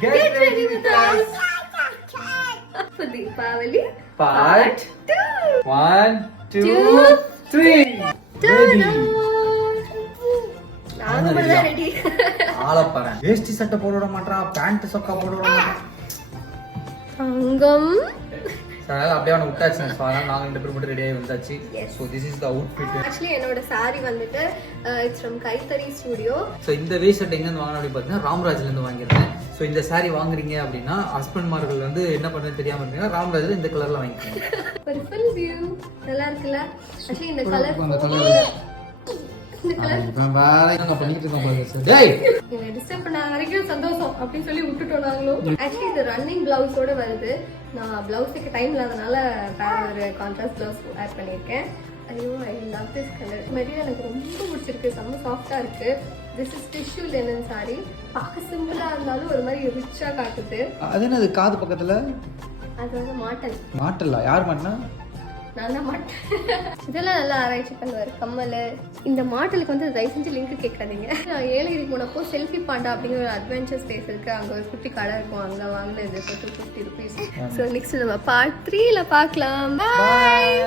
Get ready with us for Deepavali part 2. 1, 2, 3. நாங்க மட்டும் ready. ஆளப்பாரு வேஷ்டி சட்டை போட விட மாட்டான், பேண்ட் சொக்கா போட விட மாட்டான். தங்கம் சார் அப்படியே அவனை விட்டாச்சு. ஸோ அதனால் நாங்கள் 2 பேர் மட்டும் ரெடியாகி வந்தாச்சு. So this is the outfit. Actually என்னோட சாரி வந்துட்டு இட்ஸ் ஃப்ரம் கைத்தறி ஸ்டுடியோ. ஸோ இந்த வேஸ்ட் ஷர்ட் எங்கேருந்து வாங்கினோம் அப்படின்னு பார்த்தீங்கன்னா ராம்ராஜ்லேருந்து வாங்கியிருந்தேன். ஸோ இந்த சாரி வாங்குறீங்க அப்படின்னா ஹஸ்பண்ட்மார்கள் வந்து என்ன பண்ணுறது தெரியாமல் இருந்தீங்கன்னா ராம்ராஜில் இந்த கலரில் வாங்கிக்கோங்க. ஒரு ஃபுல் வியூ நல்லா இருக்குல்ல. ஆக்சுவலி இந்த கலர் டிஸ்டர்ப் பண்ண வரைக்கும் சந்தோஷம் அப்படின்னு சொல்லி விட்டுட்டோம் நாங்களும். ஆக்சுவலி இது ரன்னிங் பிளவுஸோட வருது. நான் பிளவுஸுக்கு டைம் இல்லாதனால வேற ஒரு கான்ட்ராஸ்ட் பிளவுஸ் ஆட் பண்ணியிருக்கேன். ஐயோ I love this colour. Material எனக்கு ரொம்ப பிடிச்சிருக்கு. செம்ம சாஃப்டா இருக்கு. This is tissue linen sorry. பார்க்க சிம்பிளா இருந்தாலும் ஒரு மாதிரி ரிச்சா காட்டுது. அது என்னது காது பக்கத்துல? அது வந்து மாட்டல். மாட்டலா? யார் மாட்டினா? நான் தான் மாட்டேன். இதெல்லாம் நல்லா ஆராய்ச்சி பண்ணுவார். கம்மல் இந்த மாட்டலுக்கு வந்து தயவு செஞ்சு லிங்க் கேட்காதீங்க. நான் ஏலகிரி போனப்போ செல்ஃபி பாண்டா அப்படிங்கிற ஒரு அட்வென்ச்சர் ஸ்பேஸ் இருக்கு. அங்கே ஒரு குட்டி கடை இருக்கும். அங்கே வாங்கினது for 250 rupees. ஸோ நெக்ஸ்ட் நம்ம பார்ட் 3ல பார்க்கலாம். பாய்.